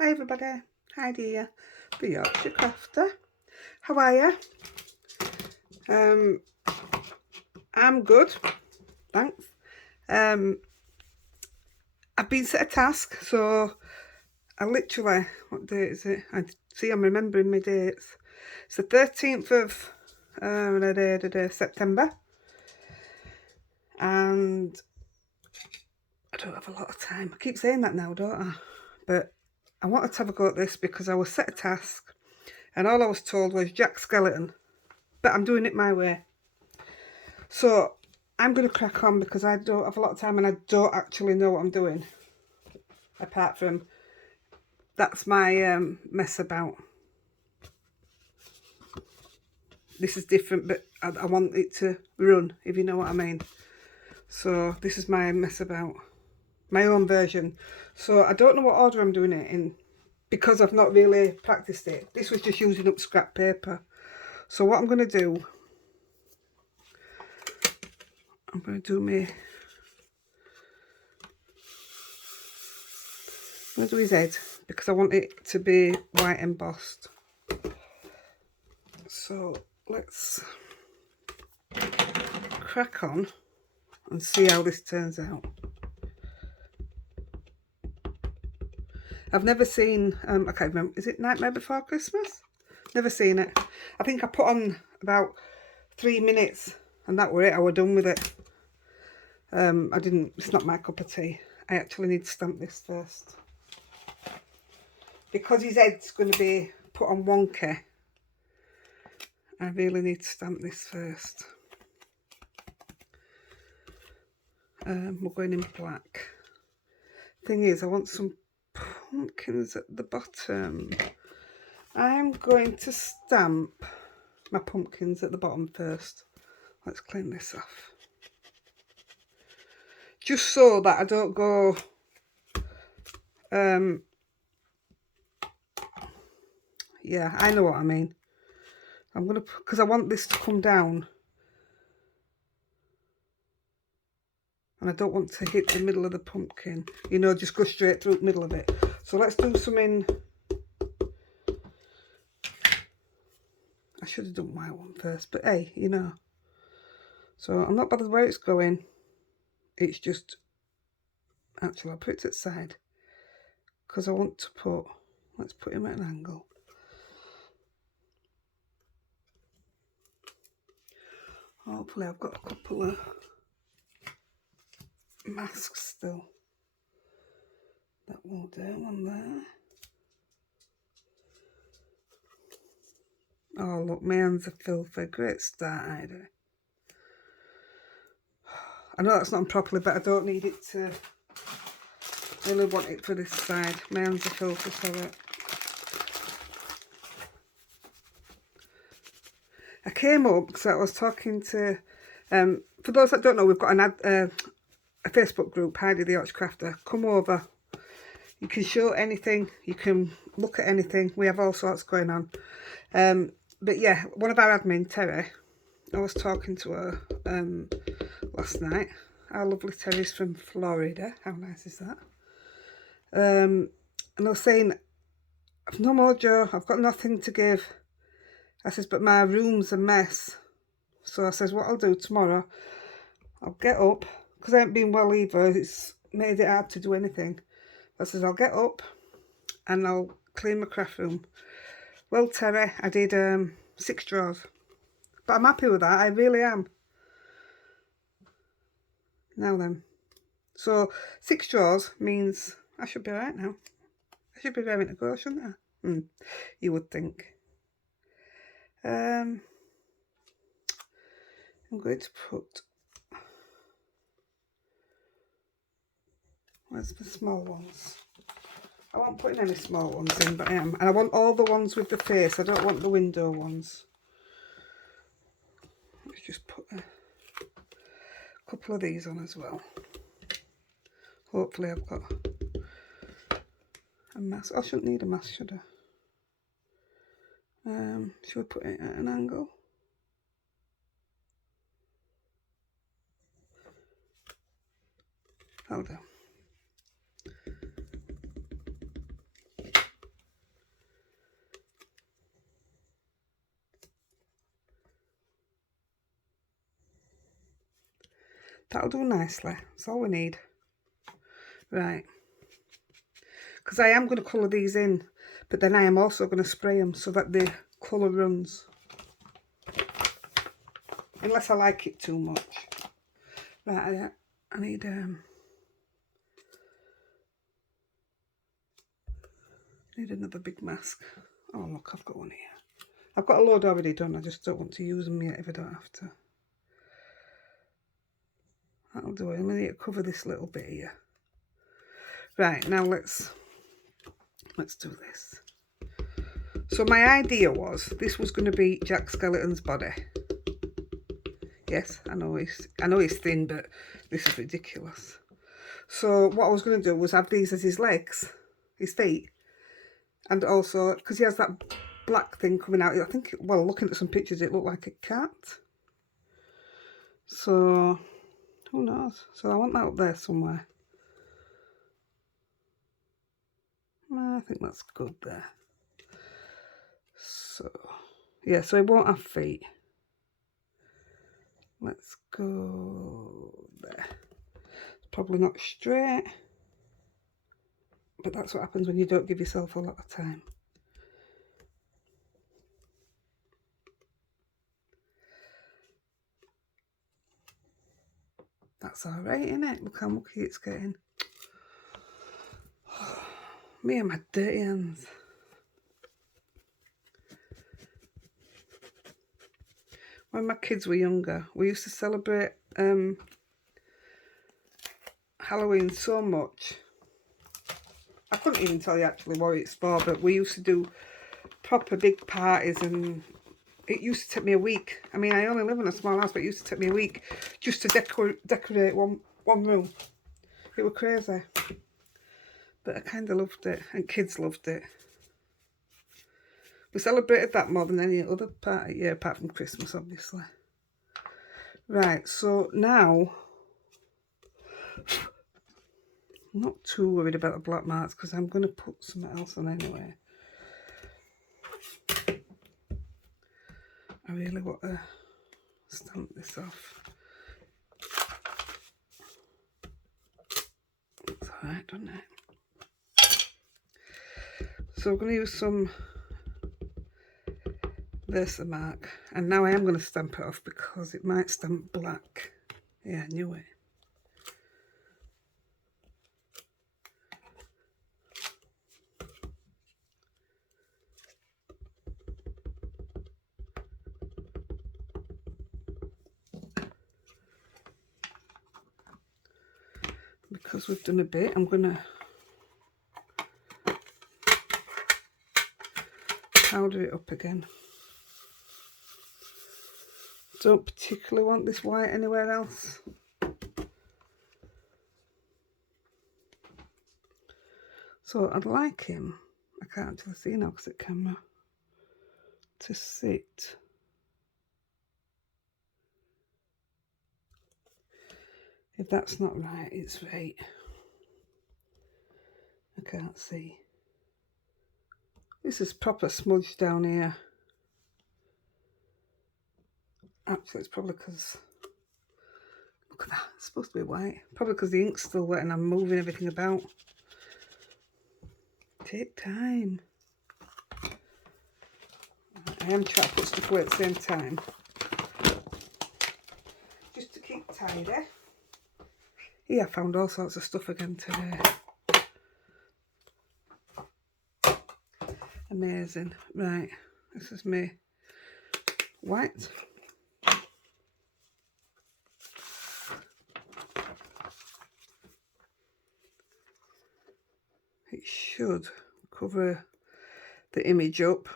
Hi everybody, Heidi-The, the Yorkshire Crafter. How are you? I'm good, thanks. I've been set a task, so I literally, what date is it? I'm remembering my dates. It's the 13th of September, and I don't have a lot of time. I keep saying that now, don't I? But I wanted to have a go at this because I was set a task, and all I was told was Jack Skeleton, but I'm doing it my way. So I'm going to crack on because I don't have a lot of time and I don't actually know what I'm doing. Apart from, that's my mess about. This is different, but I want it to run, if you know what I mean. So this is my mess about. My own version. So I don't know what order I'm doing it in because I've not really practiced it. This was just using up scrap paper. So what I'm going to do, I'm going to his head because I want it to be white embossed. So let's crack on and see how this turns out. I've never seen, I can't remember, is it Nightmare Before Christmas? Never seen it. I think I put on about 3 minutes and that were it. I was done with it. It's not my cup of tea. I actually need to stamp this first. Because his head's going to be put on wonky, I really need to stamp this first. We're going in black. Thing is, I want some pumpkins at the bottom. I'm going to stamp my pumpkins at the bottom first. Let's clean this off. Just so that I don't go yeah, I know what I mean. I'm gonna, because I want this to come down and I don't want to hit the middle of the pumpkin, you know, just go straight through the middle of it. So let's do some in, I should have done my one first, but hey, you know. So I'm not bothered where it's going. It's just, actually I'll put it to the side because I want to put, let's put him at an angle. Hopefully I've got a couple of masks still. That will do one there. Oh look, my hands are filthy. Great start, Heidi. I know that's not properly, but I don't need it to, I really want it for this side. My hands are filthy, sorry. I came up because I was talking to, for those that don't know, we've got a Facebook group, Heidi-The Yorkshire Crafter. Come over. You can show anything, you can look at anything. We have all sorts going on. But yeah, one of our admin, Terry, I was talking to her last night. Our lovely Terry's from Florida. How nice is that? And I was saying, I've no more Joe, I've got nothing to give. I says, but my room's a mess. So I says, what I'll do tomorrow, I'll get up, because I ain't been well either, it's made it hard to do anything. I says, I'll get up and I'll clean my craft room. Well, Terry, I did 6 drawers. But I'm happy with that, I really am. Now then. So 6 drawers means I should be right now. I should be raring to go, shouldn't I? You would think. I'm going to put, where's the small ones? I won't put any small ones in, but I am. And I want all the ones with the face. I don't want the window ones. Let's just put a couple of these on as well. Hopefully I've got a mask. I shouldn't need a mask, should I? Should we put it at an angle? That'll do. That'll do nicely. That's all we need. Right. Because I am going to colour these in, but then I am also going to spray them so that the colour runs. Unless I like it too much. Right, I need another big mask. Oh look, I've got one here. I've got a load already done, I just don't want to use them yet if I don't have to. That'll do it. I'm going to cover this little bit here. Right, now let's do this. So my idea was this was going to be Jack Skellington's body. Yes, I know he's thin, but this is ridiculous. So what I was going to do was have these as his legs, his feet, and also because he has that black thing coming out. I think, well, looking at some pictures, it looked like a cat. So who knows? So I want that up there somewhere. I think that's good there. So yeah, so it won't have feet. Let's go there. It's probably not straight, but that's what happens when you don't give yourself a lot of time. That's all right, isn't it? Look how mucky it's getting. Me and my dirty hands. When my kids were younger, we used to celebrate Halloween so much. I couldn't even tell you actually what it's for, but we used to do proper big parties, and it used to take me a week. I mean, I only live in a small house, but it used to take me a week just to decorate one room. It was crazy. But I kind of loved it, and kids loved it. We celebrated that more than any other party, yeah, apart from Christmas, obviously. Right, so now, I'm not too worried about the black marks because I'm going to put something else on anyway. I really want to stamp this off. It's alright, doesn't it? So we're going to use some Versamark, and now I am going to stamp it off because it might stamp black. Yeah, I knew it. Because we've done a bit, I'm going to powder it up again. Don't particularly want this white anywhere else. So I'd like him, I can't actually see now because it's camera, to sit if that's not right, it's right. I can't see. This is proper smudge down here. Actually, it's probably because, look at that, it's supposed to be white. Probably because the ink's still wet and I'm moving everything about. Take time. I am trying to put stuff away at the same time. Just to keep tidy. Yeah, I found all sorts of stuff again today. Amazing. Right, this is me white. It should cover the image up,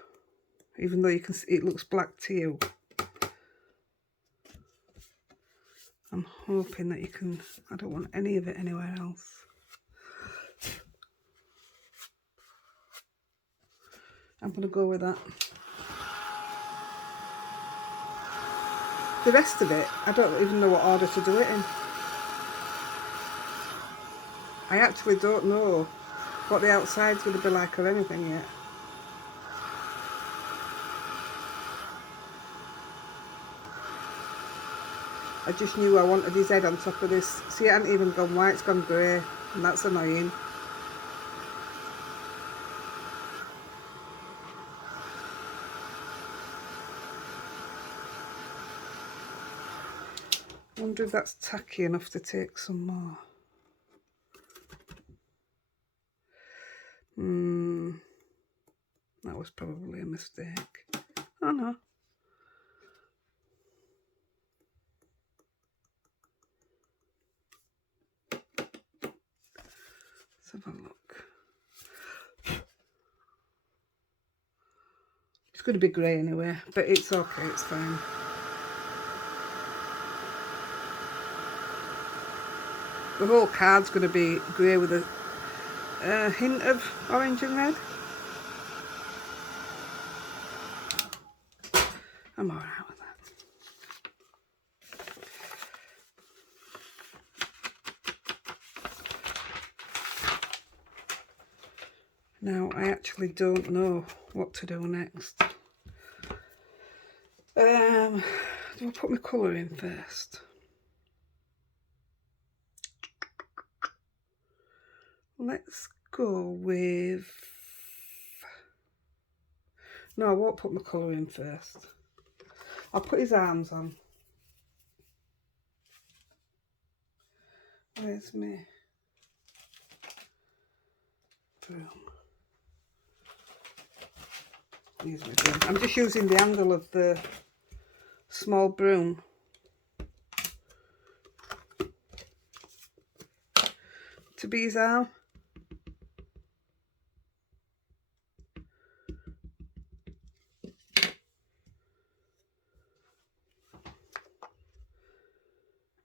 even though you can see it looks black to you. I'm hoping that you can, I don't want any of it anywhere else. I'm going to go with that. The rest of it, I don't even know what order to do it in. I actually don't know what the outside's going to be like or anything yet. I just knew I wanted his head on top of this. See, it hasn't even gone white, it's gone grey, and that's annoying. I wonder if that's tacky enough to take some more. That was probably a mistake. Oh no. Let's have a look. It's going to be grey anyway, but it's okay, it's fine. The whole card's going to be grey with a hint of orange and red. I'm alright with that. Now, I actually don't know what to do next. Do I put my colour in first? Let's go with... No, I won't put my colour in first. I'll put his arms on. Where's my broom? Here's my broom. I'm just using the handle of the small broom to be his arm.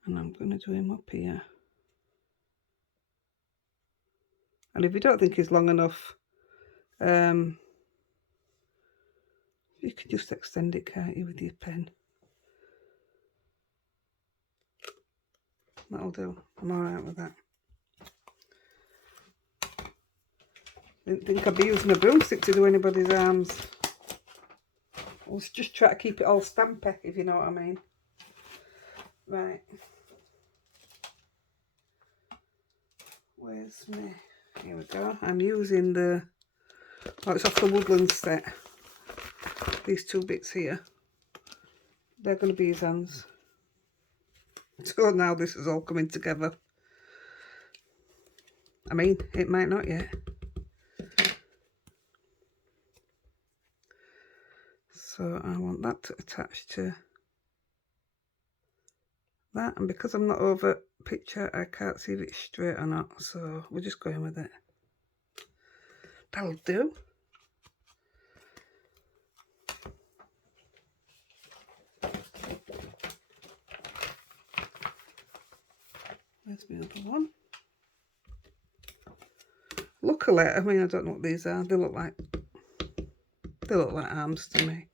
And I'm going to do him up here. And if you don't think he's long enough, you can just extend it, can't you, with your pen? That'll do. I'm alright with that. Didn't think I'd be using a broomstick to do anybody's arms. I was just trying to keep it all stampy, if you know what I mean. Right. Where's me? Here we go. I'm using the... Oh, it's off the Woodlands set. These two bits here. They're going to be his hands. So now this is all coming together. I mean, it might not yet. So I want that to attach to that, and because I'm not over picture, I can't see if it's straight or not, so we're just going with it. That'll do. There's the other one. Luckily, I mean, I don't know what these are. They look like arms to me.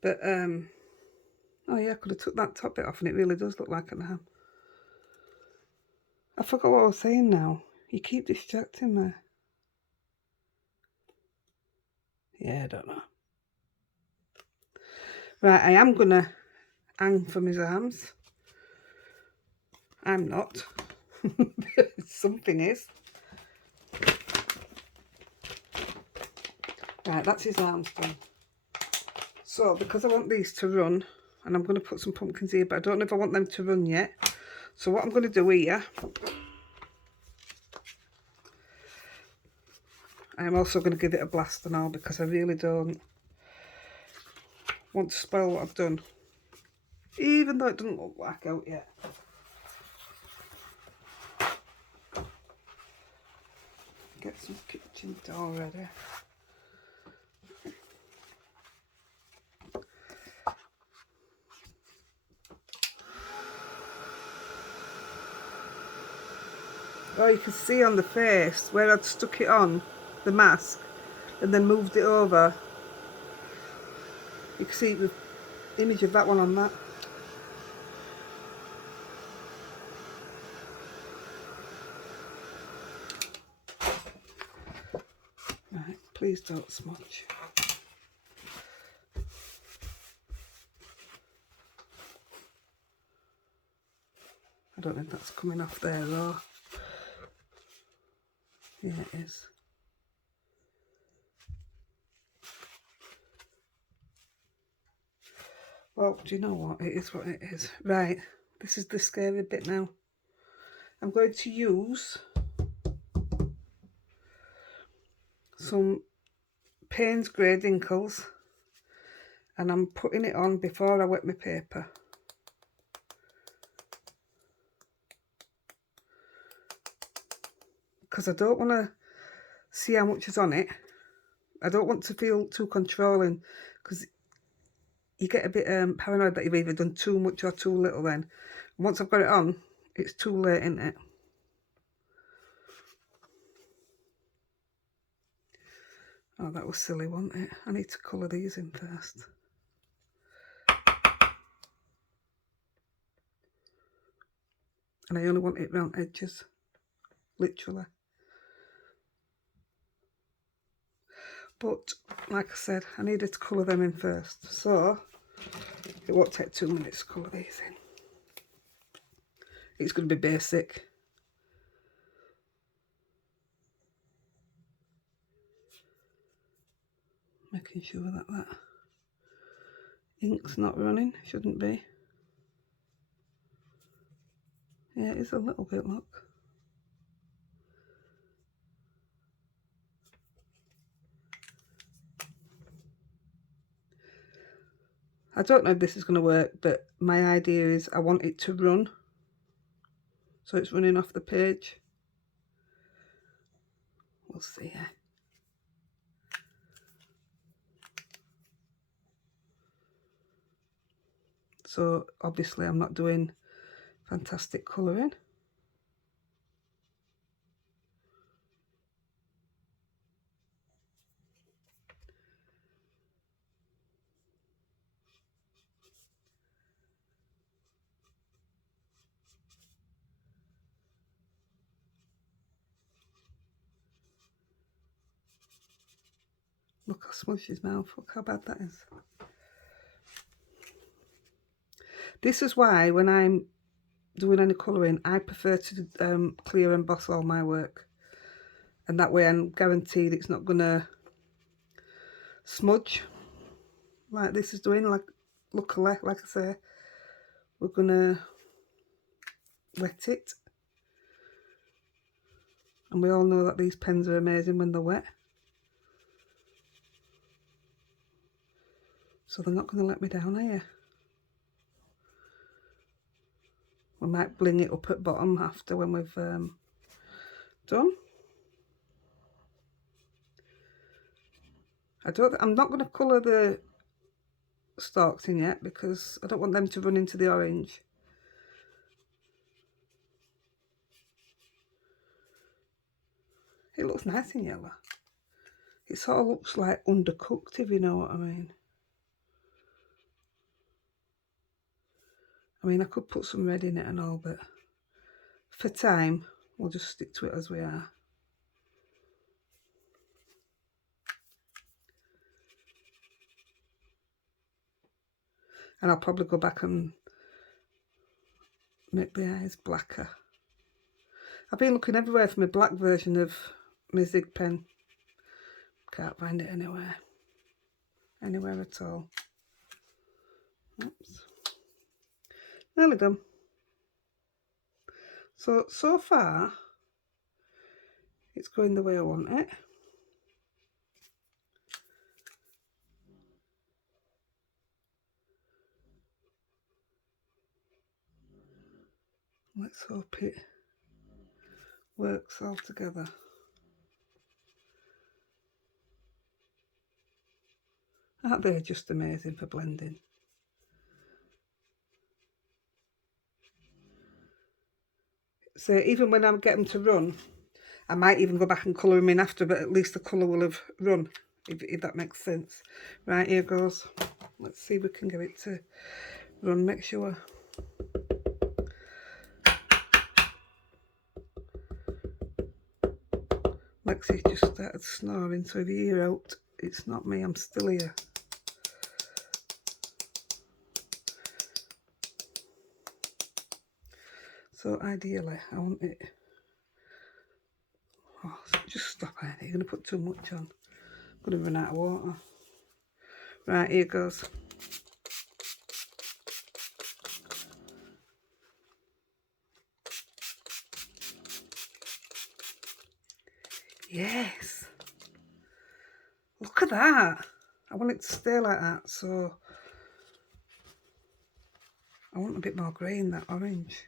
But oh yeah, I could have took that top bit off, and it really does look like an arm. I forgot what I was saying now. You keep distracting me. Yeah, I don't know. Right, I am gonna hang from his arms. I'm not. Something is. Right, that's his arms done. So, because I want these to run, and I'm going to put some pumpkins here, but I don't know if I want them to run yet. So what I'm going to do here, I'm also going to give it a blast and all, because I really don't want to spoil what I've done. Even though it doesn't look like out yet. Get some kitchen door ready. Oh, you can see on the face where I'd stuck it on, the mask, and then moved it over. You can see the image of that one on that. Right, please don't smudge. I don't know if that's coming off there or... Yeah, it is. Well, do you know what? It is what it is. Right, this is the scary bit now. I'm going to use some Payne's Grade Inkles, and I'm putting it on before I wet my paper. Because I don't want to see how much is on it. I don't want to feel too controlling, because you get a bit paranoid that you've either done too much or too little then. And once I've got it on, it's too late, isn't it? Oh, that was silly, wasn't it? I need to colour these in first. And I only want it round edges, literally. But, like I said, I needed to colour them in first. So, it won't take 2 minutes to colour these in. It's going to be basic. Making sure that that ink's not running, shouldn't be. Yeah, it is a little bit, look. I don't know if this is going to work, but my idea is I want it to run. So it's running off the page. We'll see. Yeah. So obviously I'm not doing fantastic colouring. Look how smushed his mouth. Look how bad that is. This is why when I'm doing any colouring, I prefer to clear emboss all my work. And that way I'm guaranteed it's not going to smudge like this is doing. Like, luckily, like I say, we're going to wet it. And we all know that these pens are amazing when they're wet. So they're not going to let me down, are you? We might bling it up at bottom after when we've done. I'm not going to colour the stalks in yet because I don't want them to run into the orange. It looks nice in yellow. It sort of looks like undercooked, if you know what I mean. I could put some red in it and all, but for time, we'll just stick to it as we are. And I'll probably go back and make the eyes blacker. I've been looking everywhere for my black version of my Zig pen. Can't find it anywhere. Anywhere at all. Oops. Nearly done. So far, it's going the way I want it. Let's hope it works all together. Aren't they just amazing for blending? So even when I get them to run, I might even go back and colour them in after, but at least the colour will have run, if that makes sense. Right, here goes. Let's see if we can get it to run, make sure. Lexi just started snoring, so if you hear out, it's not me, I'm still here. So So ideally, I want it. Oh, just stop it. You're going to put too much on. I'm going to run out of water. Right, here goes. Yes. Look at that. I want it to stay like that, so I want a bit more grey in that orange.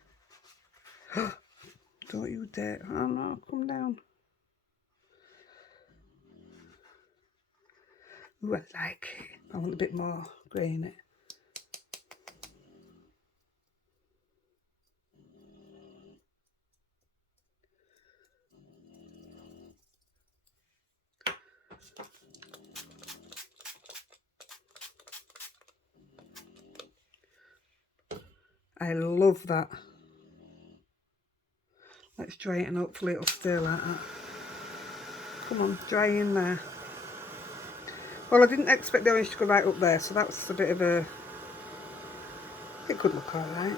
Don't you dare. Oh no, come down. Ooh, I like it. I want a bit more grey in it. I love that. Let's dry it and hopefully it'll stay like that. Come on, dry in there. Well, I didn't expect the orange to go right up there, so that's a bit of a... It could look alright.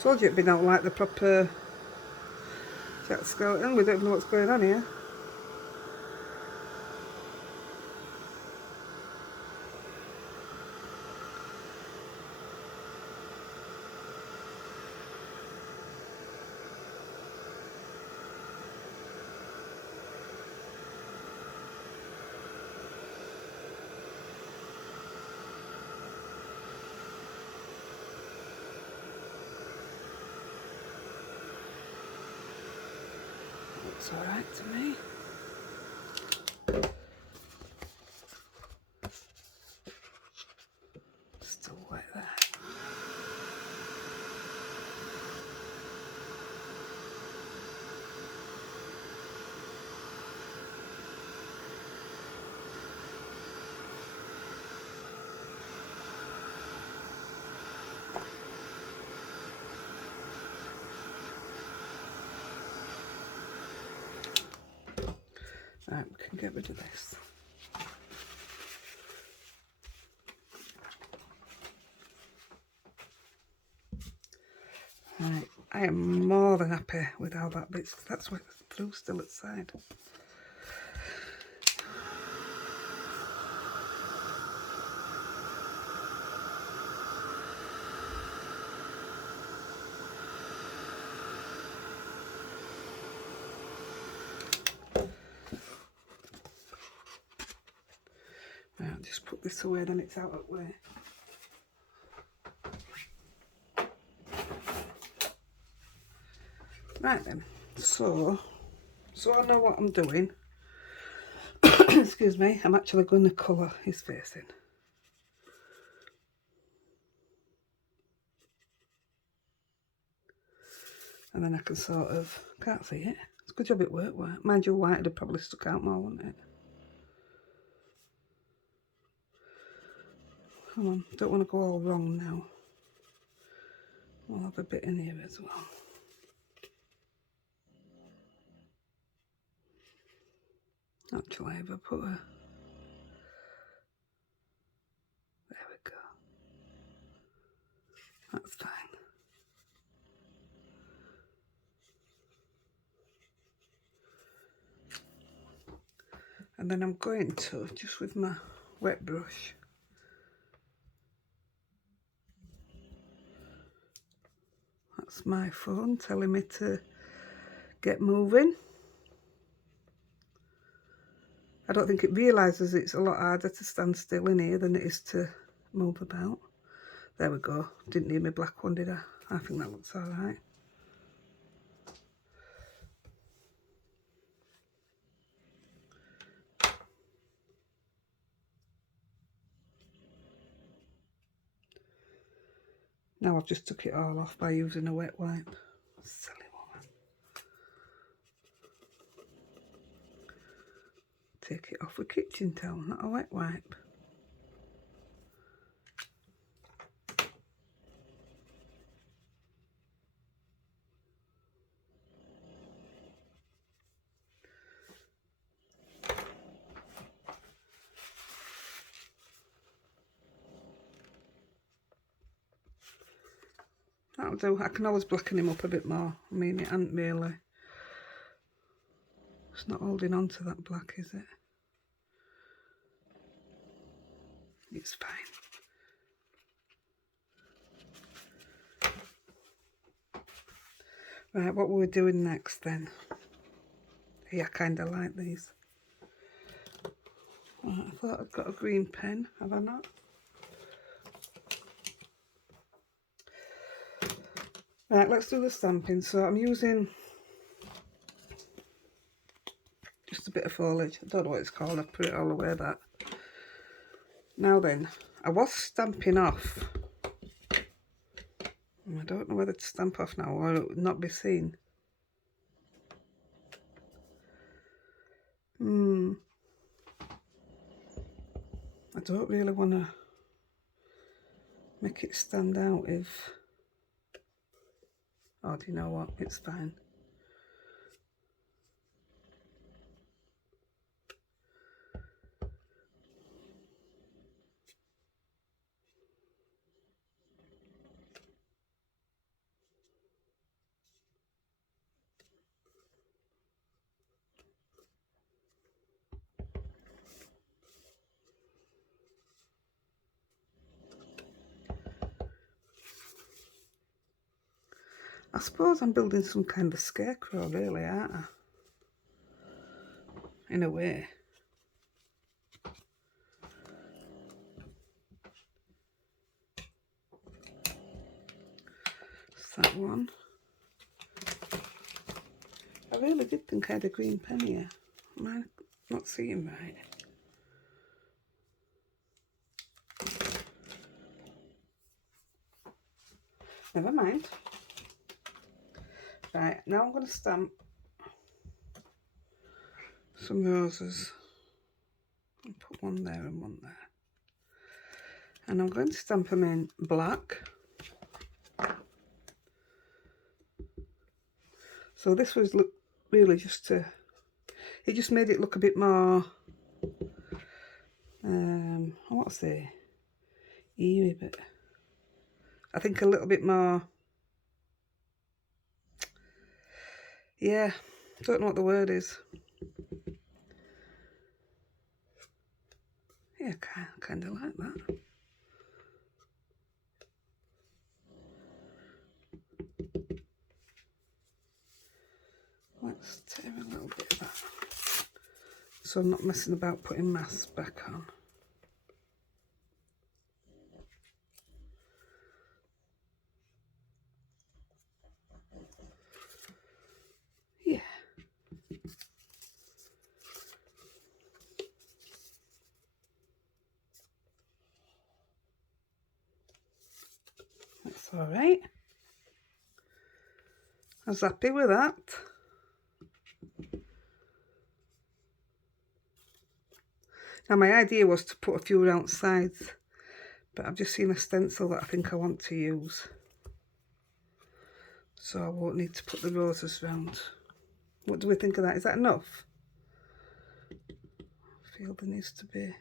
Told you it'd been out like the proper Jack Skeleton. We don't even know what's going on here. Looks alright to me. Still wet there. Right, we can get rid of this. Right, I am more than happy with how that bit's. That's why the flue's still at the side. Right, I'll just put this away, then it's out of the way. Right then, so I know what I'm doing. Excuse me, I'm actually going to colour his face in. And then I can sort of, can't see it. It's a good job it worked white. Mind you, white would have probably stuck out more, wouldn't it? Come on, don't want to go all wrong now. We'll have a bit in here as well. Actually, if I put a... There we go. That's fine. And then I'm going to, just with my wet brush, that's my phone telling me to get moving. I don't think it realises it's a lot harder to stand still in here than it is to move about. There we go. Didn't need my black one, did I? I think that looks alright. Now I've just took it all off by using a wet wipe. Silly woman. Take it off with kitchen towel, not a wet wipe. That'll do. I can always blacken him up a bit more. I mean, it ain't really... It's not holding on to that black, is it? It's fine. Right, what were we doing next then? Yeah, I kind of like these. Right, I thought I'd got a green pen, have I not? Right, let's do the stamping. So I'm using just a bit of foliage. I don't know what it's called, I've put it all away that. Now then, I was stamping off. I don't know whether to stamp off now or it would not be seen. I don't really want to make it stand out if... Oh, do you know what? It's fine. I suppose I'm building some kind of scarecrow, really, aren't I? In a way. It's that one. I really did think I had a green pen here. Am I not seeing right? Never mind. Right, now I'm going to stamp some roses. I'll put one there and one there. And I'm going to stamp them in black. So this was really just to... It just made it look a bit more... I want to say eerie, but I think a little bit more... Yeah, don't know what the word is. Yeah, kind of like that. Let's tear a little bit of that, so I'm not messing about putting masks back on. Yeah. That's all right. I was happy with that. Now my idea was to put a few round sides, but I've just seen a stencil that I think I want to use. So I won't need to put the roses round. What do we think of that? Is that enough? I feel there needs to be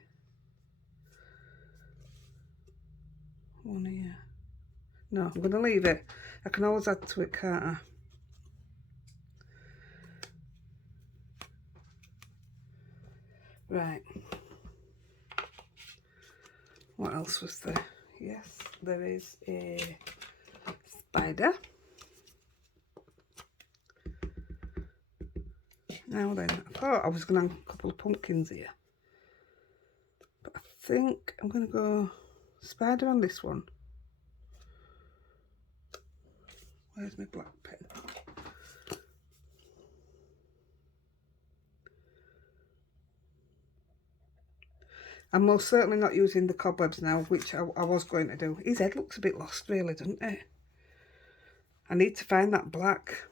one here. No, I'm going to leave it. I can always add to it, can't I? Right. What else was there? Yes, there is a spider. Now then, I thought I was going to have a couple of pumpkins here, but I think I'm going to go spider on this one. Where's my black pen? I'm most certainly not using the cobwebs now, which I was going to do. His head looks a bit lost really, doesn't it? I need to find that black.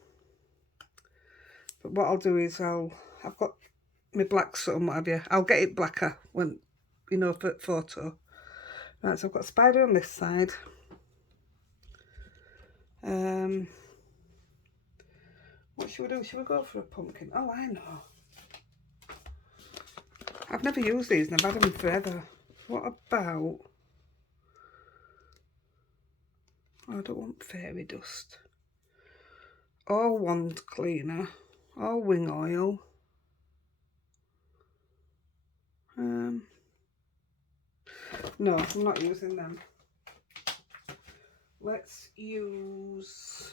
But what I'll do is I've got my black something, what have you. I'll get it blacker when, you know, for photo. Right, so I've got a spider on this side. What should we do? Should we go for a pumpkin? Oh, I know. I've never used these and I've had them forever. What about... I don't want fairy dust. Or wand cleaner. Or wing oil. No, I'm not using them. Let's use.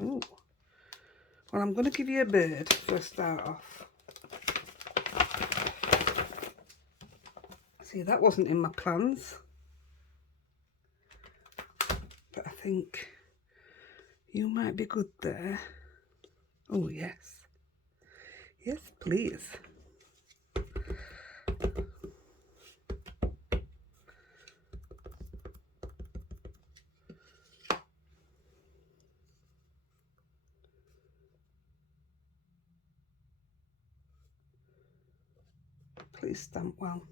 Ooh. Well, I'm going to give you a bird for a start off. See, that wasn't in my plans. But I think you might be good there. Oh, yes. Yes, please. Please stamp well.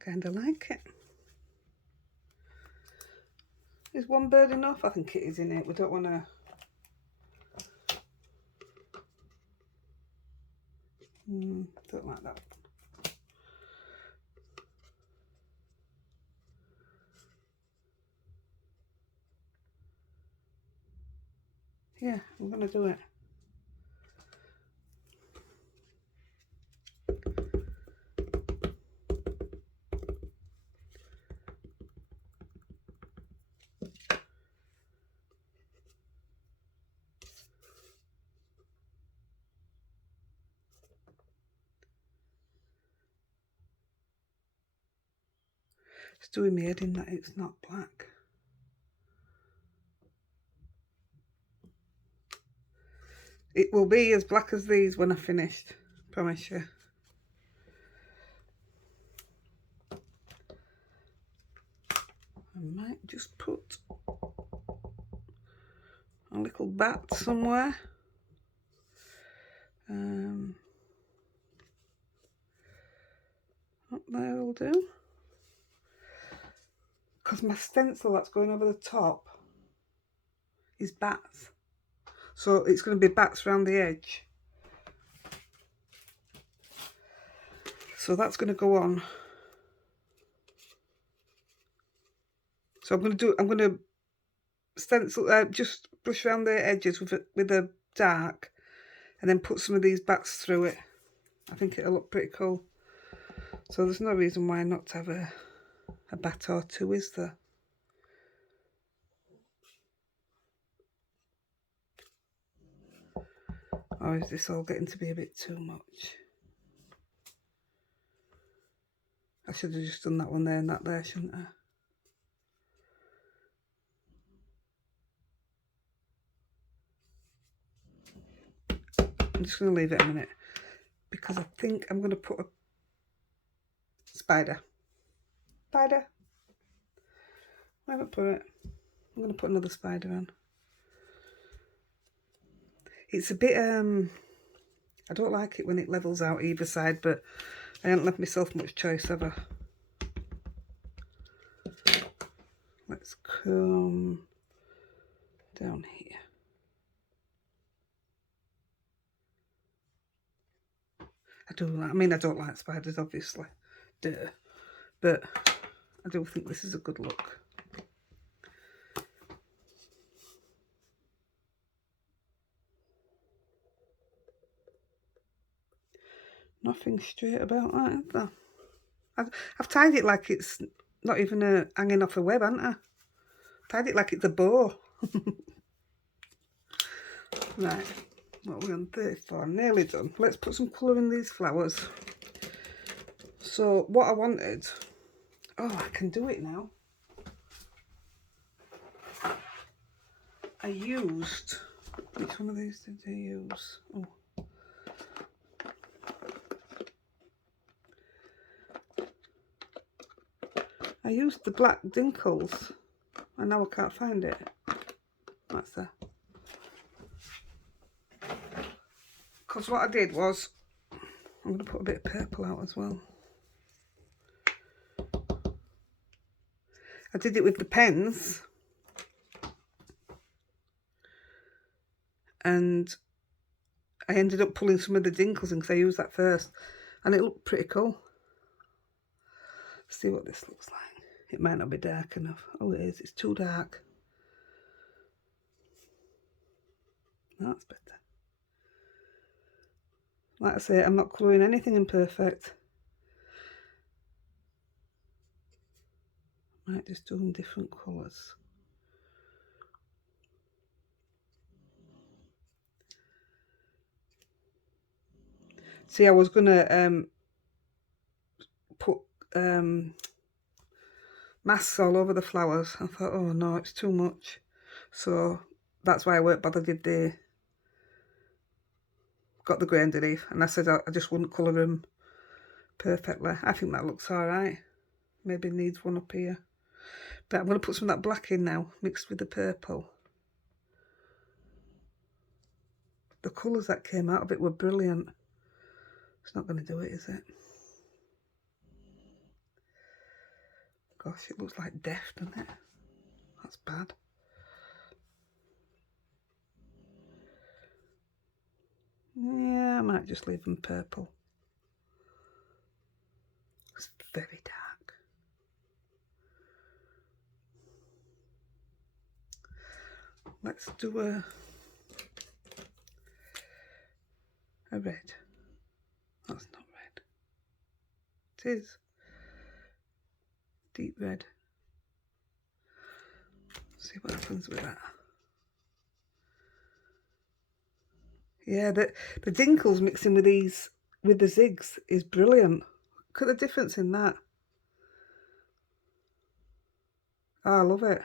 Kind of like it. Is one bird enough? I think it is in it. We don't want to... don't like that. Yeah, I'm going to do it. It's doing me head in that it's not black. It will be as black as these when I've finished, promise you. I might just put a little bat somewhere. Up there will do. Because my stencil that's going over the top is bats. So it's going to be bats around the edge. So that's going to go on. So I'm going to stencil, just brush around the edges with a dark, and then put some of these bats through it. I think it'll look pretty cool. So there's no reason why not to have a bat or two, is there? Or is this all getting to be a bit too much? I should have just done that one there and that there, shouldn't I? I'm just going to leave it a minute because I think I'm going to put a spider. Spider. I haven't put it. I'm going to put another spider on. It's a bit, I don't like it when it levels out either side, but I haven't left myself much choice, have I? Let's come down here. I don't like spiders, obviously. Duh. But I do think this is a good look. Nothing straight about that, is there? I've tied it like it's not even hanging off a web, haven't I? Tied it like it's a bow. Right, what are we on 34? Nearly done. Let's put some colour in these flowers. So what I wanted, oh, I can do it now. I used, which one of these did I use? Oh. I used the black dinkles and now I can't find it. That's there. Because what I did was, I'm going to put a bit of purple out as well. I did it with the pens, and I ended up pulling some of the dinkles in because I used that first, and it looked pretty cool. Let's see what this looks like. It might not be dark enough. Oh, it is. It's too dark. That's better. Like I say, I'm not colouring anything imperfect. Might just do them different colours. See, I was gonna put masks all over the flowers. I thought, oh no, it's too much. So that's why I weren't bothered if they got the grey underneath. And I said I just wouldn't colour them perfectly. I think that looks alright. Maybe needs one up here. But I'm going to put some of that black in now, mixed with the purple. The colours that came out of it were brilliant. It's not going to do it, is it? Gosh, it looks like death, doesn't it? That's bad. Yeah, I might just leave them purple. It's very dark. Let's do a red. That's not red. It is deep red. See what happens with that. Yeah, the dinkles mixing with these, with the zigs, is brilliant. Look at the difference in that. Oh, I love it.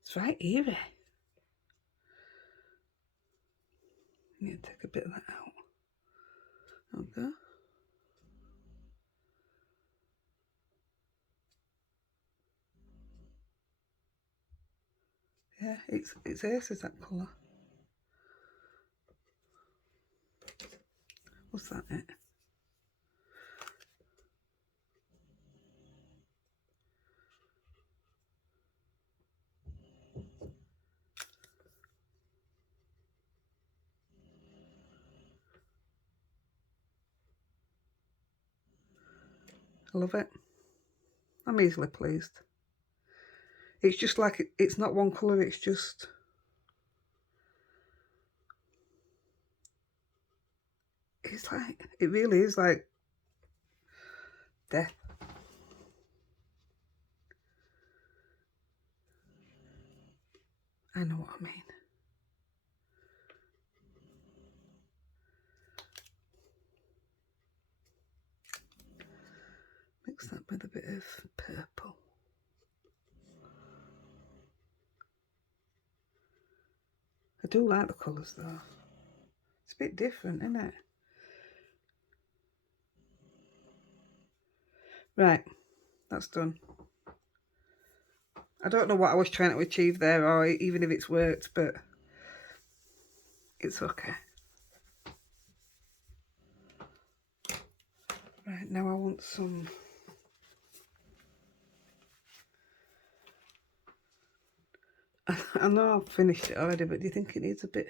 It's right eerie. I need to take a bit of that out. Okay. Yeah, it's aces, that colour. What's that it? I love it. I'm easily pleased. It's just like, it's not one colour, it's just... It's like, it really is like death. I know what I mean. Mix that with a bit of purple. I do like the colours though. It's a bit different, isn't it? Right, that's done. I don't know what I was trying to achieve there, or even if it's worked, but it's okay. Right, now I want some... I know I've finished it already, but do you think it needs a bit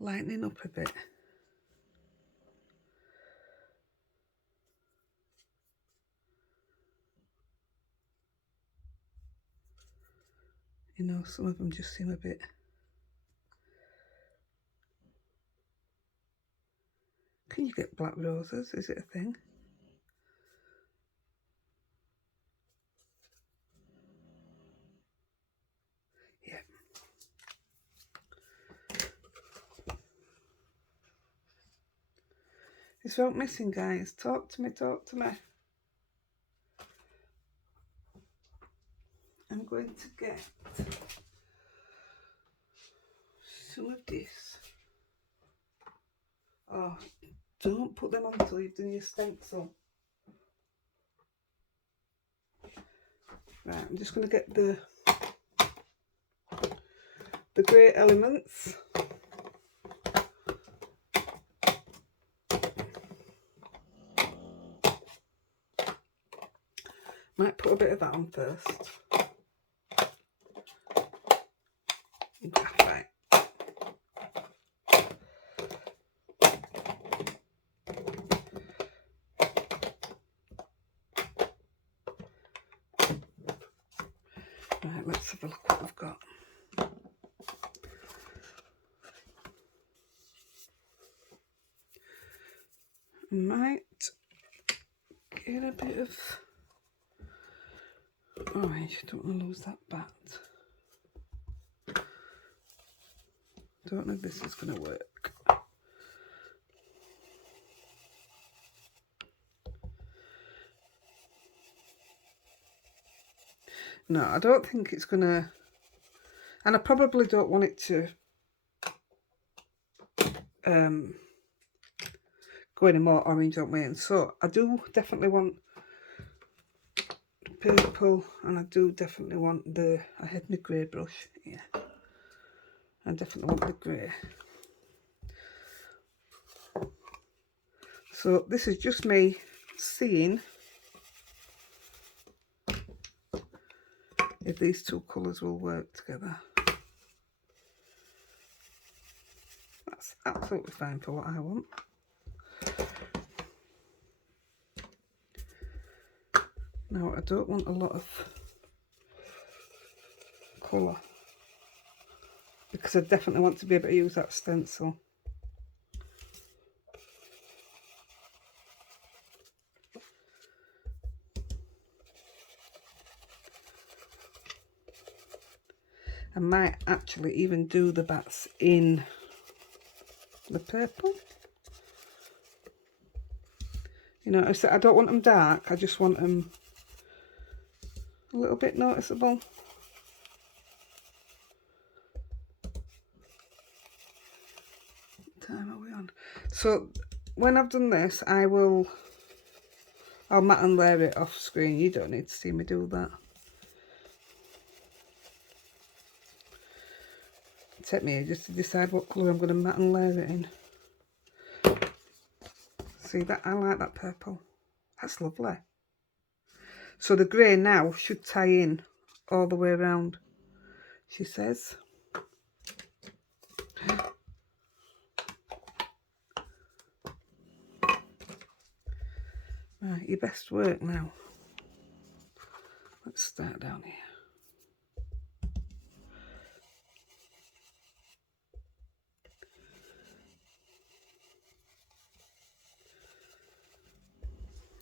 lightening up a bit? You know, some of them just seem a bit... Can you get black roses? Is it a thing? Yeah. It's out missing, guys. Talk to me, talk to me. I'm going to get some of this. Oh, don't put them on until you've done your stencil. Right, I'm just going to get the grey elements. Might put little bit of that on first. Graphite. Right, let's have a look what we've got. Might get a bit of orange. Don't want to lose that bat. Don't know if this is going to work. No, I don't think it's going to, and I probably don't want it to go any more orange on me, and so I do definitely want the purple, and I do definitely want the, I had my grey brush, yeah, I definitely want the grey. So this is just me seeing if these two colours will work together. That's absolutely fine for what I want. Now I don't want a lot of colour because I definitely want to be able to use that stencil. I might actually even do the bats in the purple. You know, I don't want them dark, I just want them a little bit noticeable. What time are we on? So when I've done this, I'll matte and layer it off screen. You don't need to see me do that. Take me just to decide what colour I'm going to matte and layer it in. See that? I like that purple. That's lovely. So the grey now should tie in all the way around, she says. Right, your best work now. Let's start down here.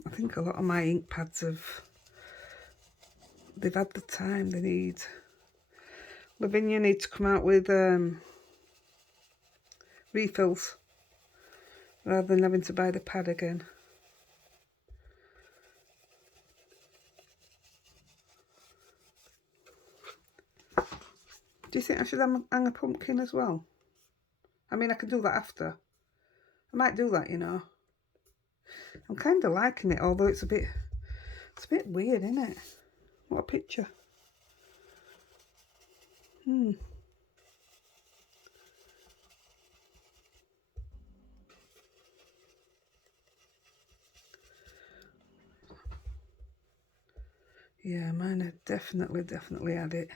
I think a lot of my ink pads they've had the time they need. Lavinia needs to come out with refills rather than having to buy the pad again. Do you think I should hang a pumpkin as well? I mean, I can do that after. I might do that, you know. I'm kind of liking it, although it's a bit weird, isn't it? What a picture. Yeah, mine are definitely had it.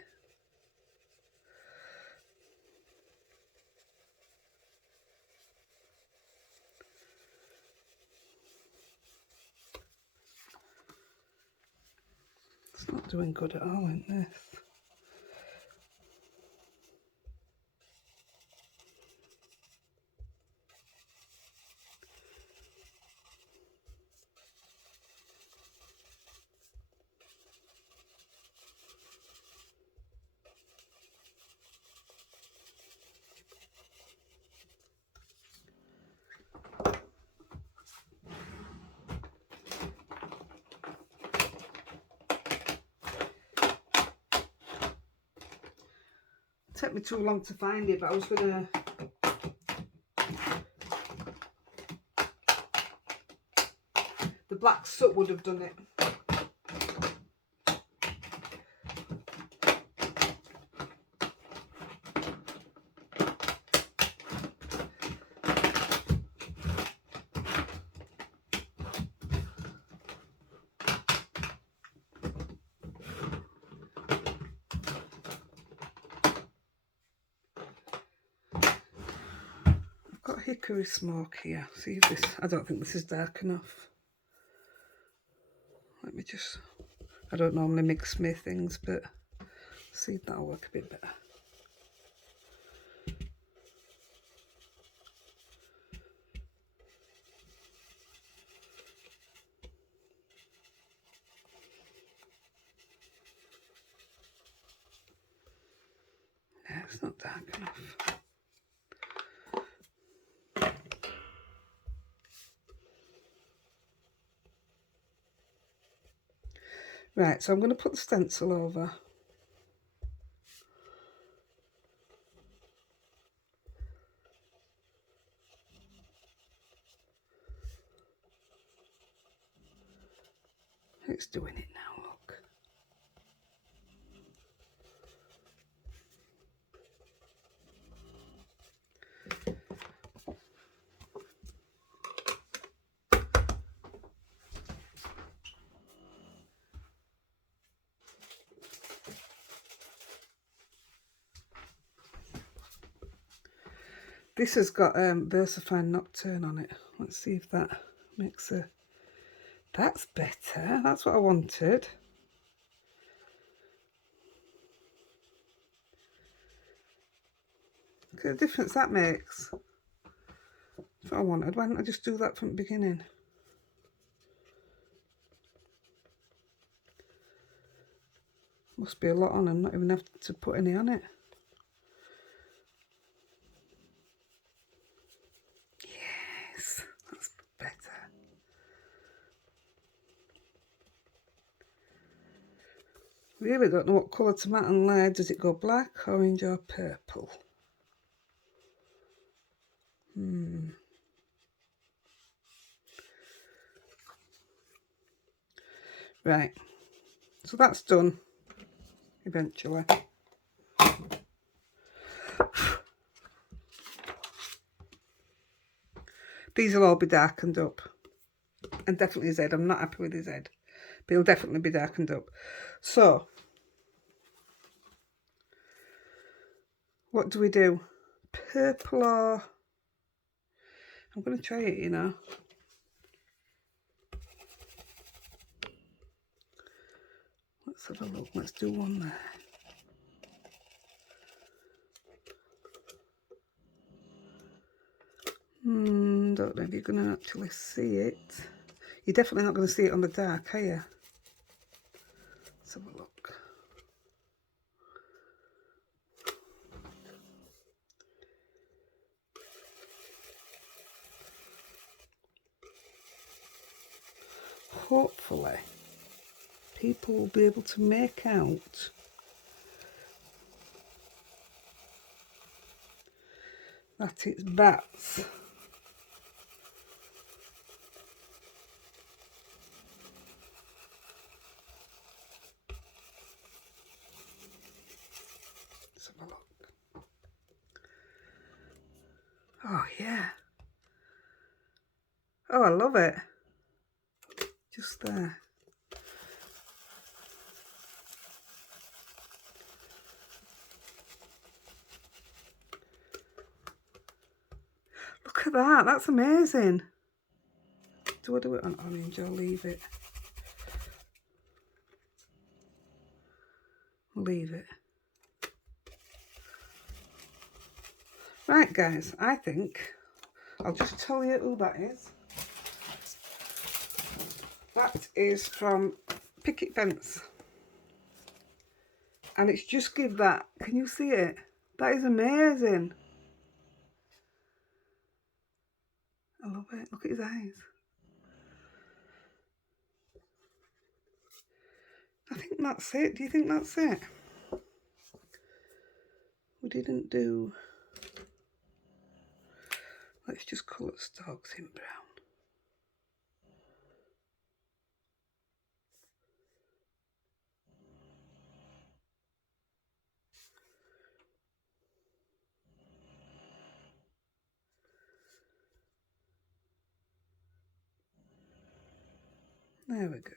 It's not doing good at all, isn't this? It took me too long to find it, but I was gonna the black soot would have done it. hickory smoke here. See if this, I don't think this is dark enough. Let me just, I don't normally mix my things, but see if that'll work a bit better. Yeah, it's not dark enough. Right, so I'm going to put the stencil over. It's doing it now, look. This has got Versafine Nocturne on it. Let's see if that makes a... That's better. That's what I wanted. Look at the difference that makes. That's what I wanted. Why didn't I just do that from the beginning? Must be a lot on. I'm not even have to put any on it. Yes, that's better. Really don't know what colour to matte and lead. Does it go black, orange or purple? Right, so that's done eventually. These will all be darkened up. And definitely his head. I'm not happy with his head. But he'll definitely be darkened up. So, what do we do? Purple or... I'm going to try it, you know. Let's have a look. Let's do one there. Don't know if you're going to actually see it. You're definitely not going to see it on the dark, are you? Let's have a look. Hopefully, people will be able to make out that it's bats. Let's have a look. Oh, yeah. Oh, I love it. Just there. Look at that. That's amazing. Do I do it on orange or leave it? Leave it. Right, guys, I think I'll just tell you who that is. That is from Picket Fence. And it's just give that. Can you see it? That is amazing. I love it. Look at his eyes. I think that's it. Do you think that's it? We didn't do... Let's just colour the stalks in brown. There we go.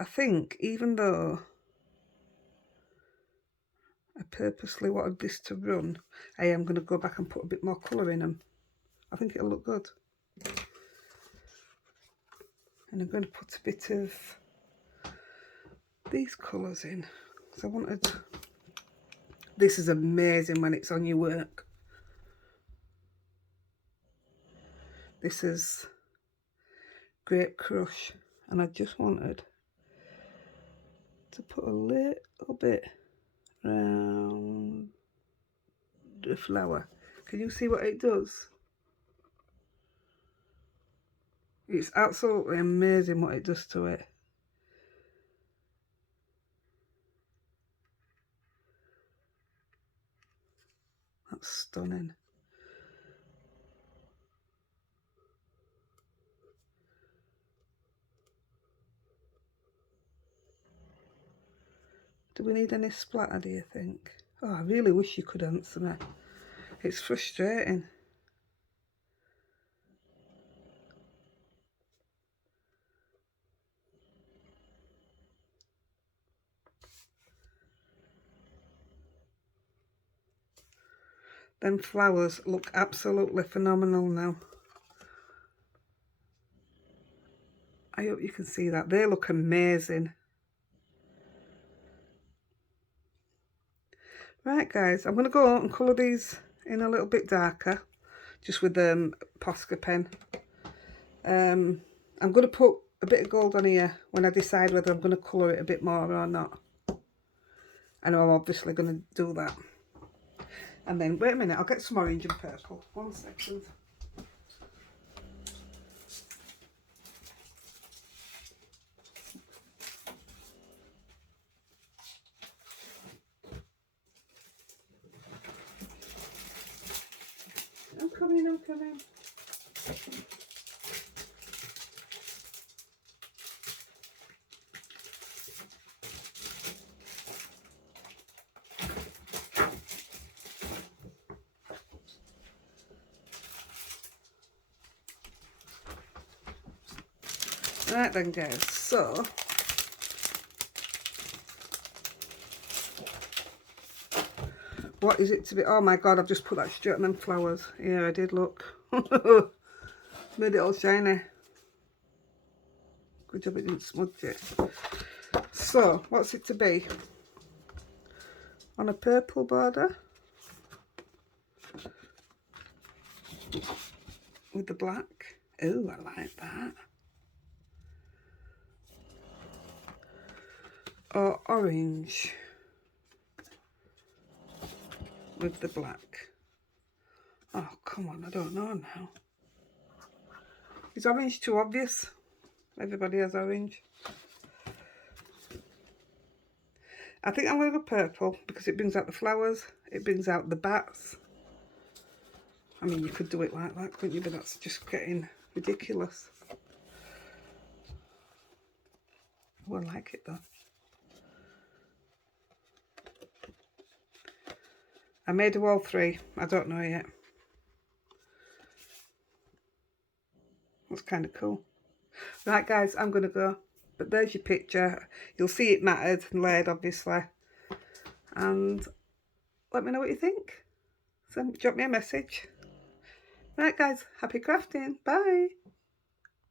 I think even though a purposely wanted this to run, I am going to go back and put a bit more colour in them. I think it'll look good. And I'm going to put a bit of these colours in. So I wanted... This is amazing when it's on your work. This is Grape Crush. And I just wanted to put a little bit around the flower. Can you see what it does? It's absolutely amazing what it does to it. That's stunning. Do we need any splatter, do you think? Oh, I really wish you could answer me. It's frustrating. Them flowers look absolutely phenomenal now. I hope you can see that. They look amazing. Right, guys, I'm going to go and colour these in a little bit darker, just with the Posca pen. I'm going to put a bit of gold on here when I decide whether I'm going to colour it a bit more or not. I know I'm obviously going to do that. And then, wait a minute, I'll get some orange and purple. 1 second. I'm coming. Right then, guys, so what is it to be? Oh my god, I've just put that straight on them flowers. Yeah, I did, look. Made it all shiny. Good job it didn't smudge it. So, what's it to be? On a purple border with the black. Oh, I like that. Or orange with the black. Oh, come on, I don't know now. Is orange too obvious? Everybody has orange. I think I'm going to go purple because it brings out the flowers, it brings out the bats. I mean, you could do it like that, couldn't you? But that's just getting ridiculous. Oh, I like it though. I may do all three, I don't know yet. That's kind of cool. Right, guys, I'm going to go. But there's your picture. You'll see it matted and laid, obviously. And let me know what you think. So drop me a message. Right, guys, happy crafting. Bye.